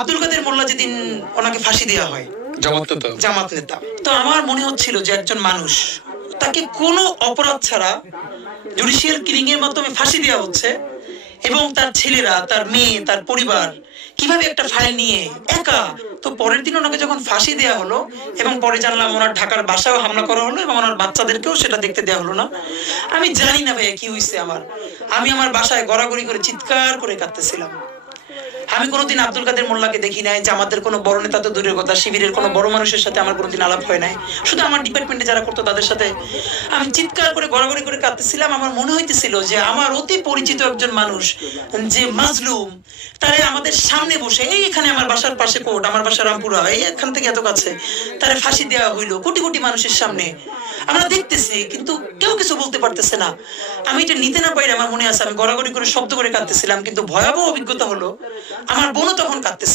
আব্দুল কাদের মোল্লা যেদিন ওনাকে ফাঁসি দেওয়া হয়, জামাত নেতা, তো আমার মনে হচ্ছিল যে একজন মানুষ, তাকে কোনো অপরাধ ছাড়া জুডিশিয়াল কিলিং এর মাধ্যমে ফাঁসি দেওয়া হচ্ছে, এবং তার ছেলেরা, তার মেয়ে, তার পরিবার কিভাবে একটা ফাইল নিয়ে একা। তো পরের দিন ওনাকে যখন ফাঁসি দেওয়া হলো, এবং পরে জানলাম ওনার ঢাকার বাসায়ও হামলা করা হলো, এবং ওনার বাচ্চাদেরকেও সেটা দেখতে দেওয়া হলো না। আমি জানি না ভাইয়া কি হয়েছে আমি আমার বাসায় গড়াগড়ি করে চিৎকার করে কাঁদতেছিলাম। আমি কোনোদিন আব্দুল কাদের মোল্লাকে দেখি নাই, যে আমাদের কোনো বড় নেতা তো দূরের কথা, শিবিরের কোনো বড় মানুষের সাথে আমার কোনোদিন আলাপ হয় নাই, শুধু আমার ডিপার্টমেন্টে যারা করতো তাদের সাথে। আমি চিৎকার করে গড়াগড়ি করে কাঁদতেছিলাম। আমার মনে হইতেছিল যে আমার অতি পরিচিত একজন মানুষ, যে মাজলুম, তারে আমাদের সামনে বসে, এইখানে আমার বাসার পাশে কোর্ট, আমার বাসা রামপুরা, এখান থেকে এত কাছে, তারে ফাঁসি দেওয়া হইলো কোটি কোটি মানুষের সামনে। আমরা দেখতেছি, কিন্তু কেউ কিছু বলতে পারতেছে না। আমি এটা নিতে না পারি, আমার মনে আছে আমি গড়াগড়ি করে শব্দ করে কাঁদতেছিলাম। কিন্তু ভয়াবহ অভিজ্ঞতা হলো, আমার বোনও তখন কাঁদতেছিল।